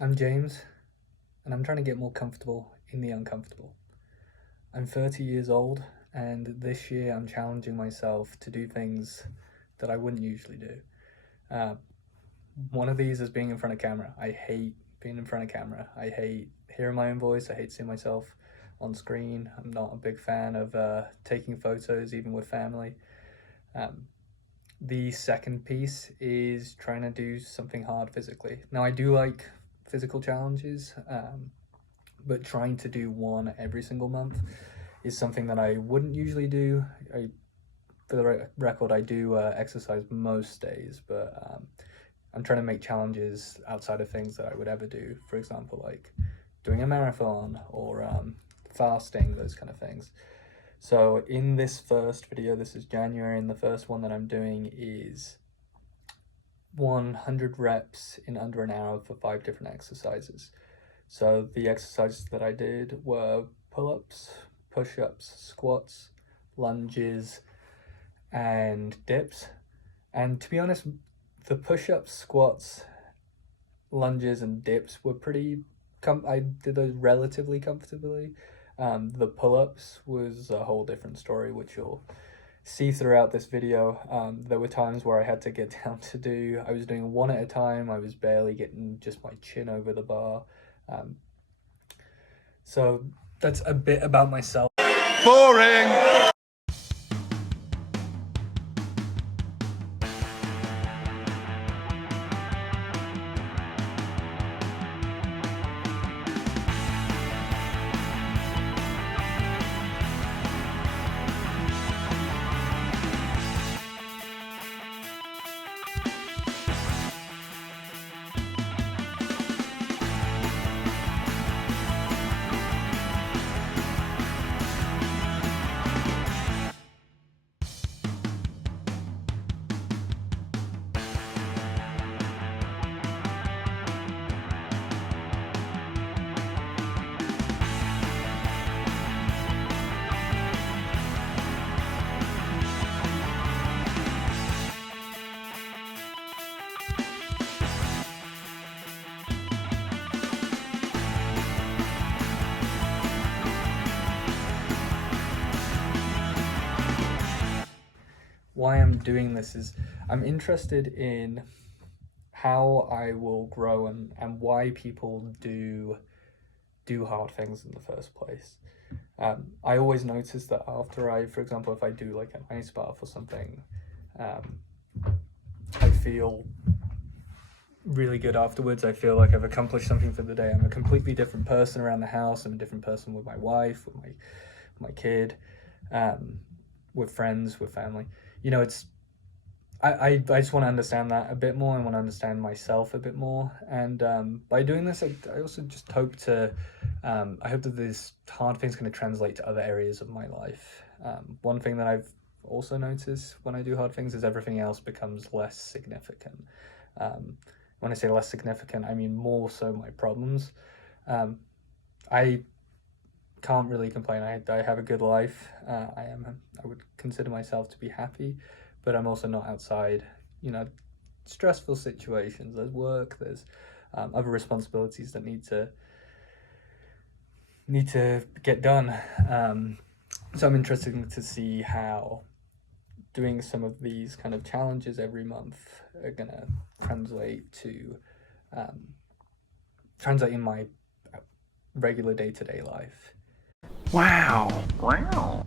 I'm James, and I'm trying to get more comfortable in the uncomfortable. I'm 30 years old, and this year I'm challenging myself to do things that I wouldn't usually do. Uh, One of these is being in front of camera. I hate being in front of camera. I hate hearing my own voice. I hate seeing myself on screen. I'm not a big fan of taking photos, even with family. Um, the second piece is trying to do something hard physically. Now, I do like physical challenges, but trying to do one every single month is something that I wouldn't usually do. For the record, I do exercise most days, but I'm trying to make challenges outside of things that I would ever do. For example, like doing a marathon or fasting, those kind of things. So in this first video, this is January, and the first one that I'm doing is 100 reps in under an hour for 5 different exercises. So the exercises that I did were pull-ups, push-ups, squats, lunges, and dips. And to be honest, the push-ups, squats, lunges, and dips were I did those relatively comfortably. The pull-ups was a whole different story, which you'll see throughout this video. There were times where I had to get down I was doing one at a time. I was barely getting just my chin over the bar. So that's a bit about myself. Boring! Why I'm doing this is I'm interested in how I will grow and why people do hard things in the first place. I always notice that after for example, if I do like an ice bath or something, I feel really good afterwards. I feel like I've accomplished something for the day. I'm a completely different person around the house. I'm a different person with my wife, with my kid, with friends, with family. It's I just want to understand that a bit more. I want to understand myself a bit more, and by doing this, I also just hope I hope that this hard thing's going to translate to other areas of my life. One thing that I've also noticed when I do hard things is everything else becomes less significant. When I say less significant, I mean more so my problems. I can't really complain. I have a good life. I would consider myself to be happy, but I'm also not outside, stressful situations. There's work, there's other responsibilities that need to get done. So I'm interested to see how doing some of these kind of challenges every month are gonna translate in my regular day-to-day life. Wow. Wow.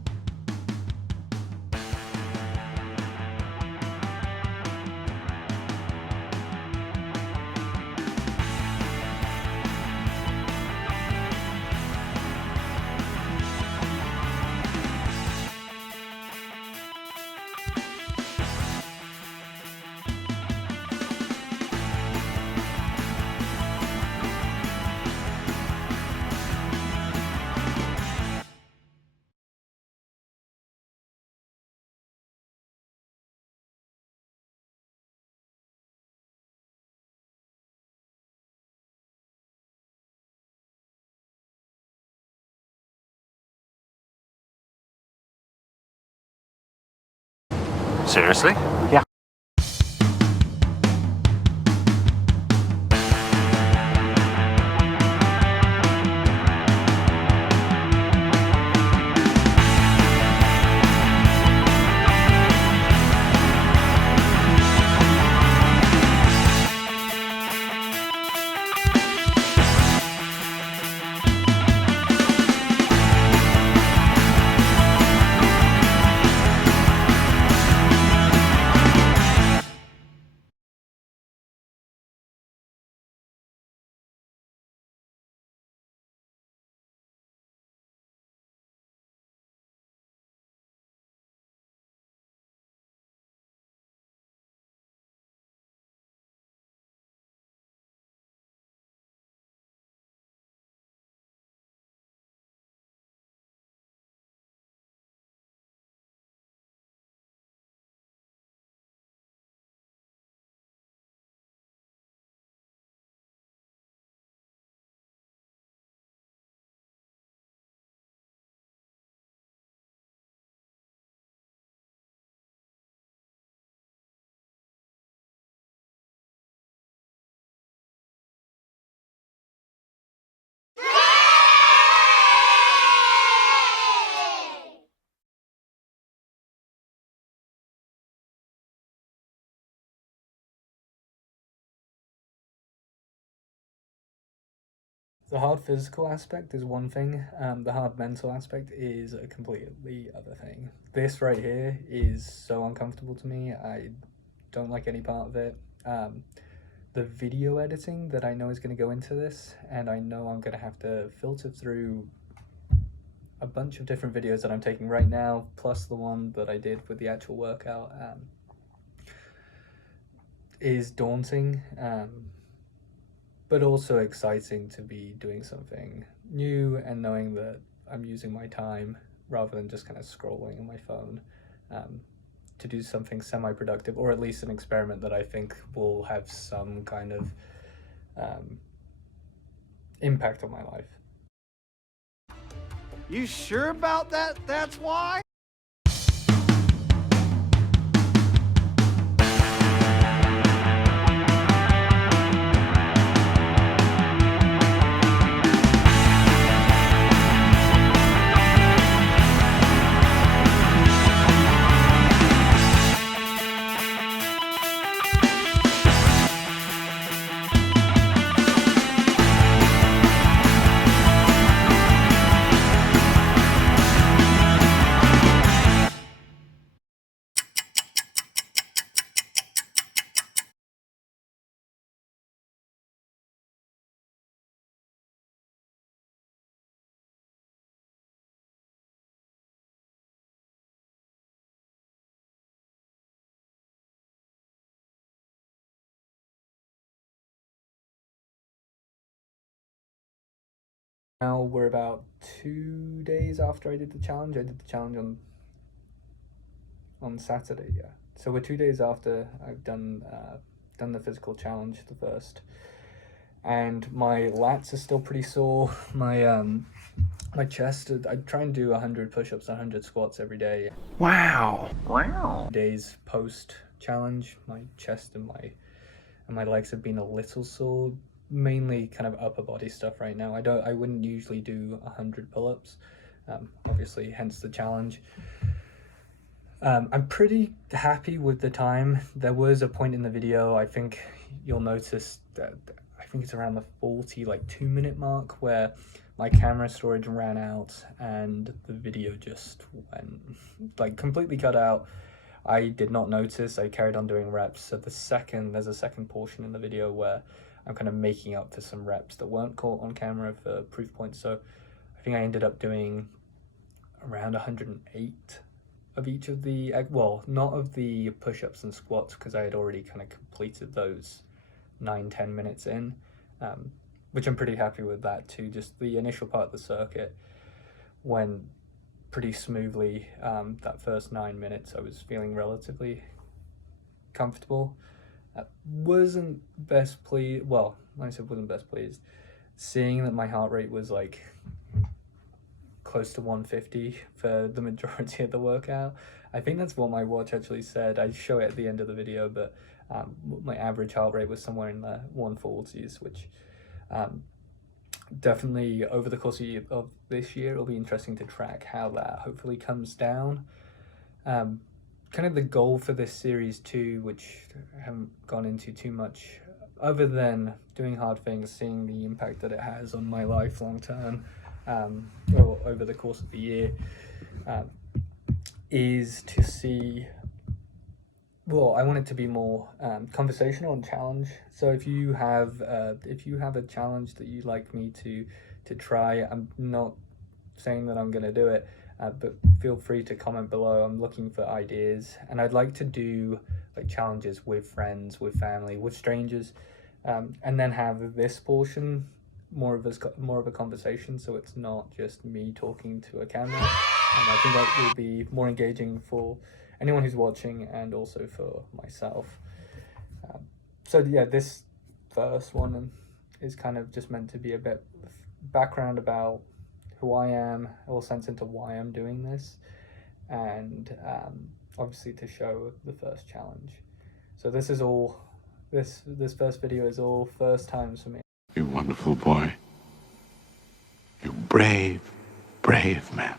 Seriously? Yeah. The hard physical aspect is one thing, the hard mental aspect is a completely other thing. This right here is so uncomfortable to me. I don't like any part of it. The video editing that I know is going to go into this, and I know I'm going to have to filter through a bunch of different videos that I'm taking right now, plus the one that I did with the actual workout, is daunting, but also exciting to be doing something new and knowing that I'm using my time rather than just kind of scrolling on my phone, to do something semi-productive, or at least an experiment that I think will have some kind of impact on my life. You sure about that? That's why? Now we're about 2 days after I did the challenge. I did the challenge on Saturday, yeah. So we're 2 days after I've done the physical challenge, the first, and my lats are still pretty sore. My chest, I try and do 100 push-ups, 100 squats every day. Wow. Days post challenge, my chest and my legs have been a little sore, mainly kind of upper body stuff right now. I wouldn't usually do 100 pull-ups, obviously, hence the challenge. I'm pretty happy with the time. There was a point in the video, I think you'll notice that I think it's around the 2-minute mark, where my camera storage ran out and the video just went completely cut out. I did not notice. I carried on doing reps. So there's a second portion in the video where I'm kind of making up for some reps that weren't caught on camera for proof points. So I think I ended up doing around 108 of each of the, well, not of the push-ups and squats, because I had already kind of completed those 9-10 minutes in, which I'm pretty happy with that too. Just the initial part of the circuit went pretty smoothly. That first 9 minutes I was feeling relatively comfortable. Wasn't best pleased, well, when I said wasn't best pleased, seeing that my heart rate was like close to 150 for the majority of the workout. I think that's what my watch actually said. I show it at the end of the video, but my average heart rate was somewhere in the 140s, which definitely over the course of this year, it'll be interesting to track how that hopefully comes down. Kind of the goal for this series too, which I haven't gone into too much, other than doing hard things, seeing the impact that it has on my life long term, or over the course of the year, is to see, well, I want it to be more conversational and challenge. So if you have a challenge that you'd like me to try, I'm not saying that I'm going to do it, but feel free to comment below. I'm looking for ideas, and I'd like to do like challenges with friends, with family, with strangers, and then have this portion more of a conversation, so it's not just me talking to a camera. And I think that will be more engaging for anyone who's watching, and also for myself. So yeah, this first one is kind of just meant to be a bit of background about who I am, a little sense into why I'm doing this, and obviously to show the first challenge. So this is all, this first video is all first times for me. You wonderful boy. You brave, brave man.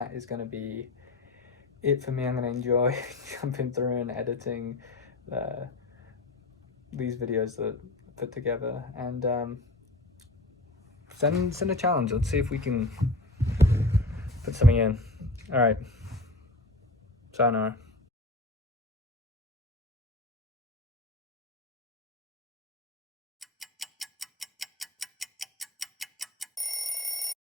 that is going to be it for me. I'm going to enjoy jumping through and editing these videos that I put together, and send a challenge. Let's see if we can put something in. All right. Sayonara.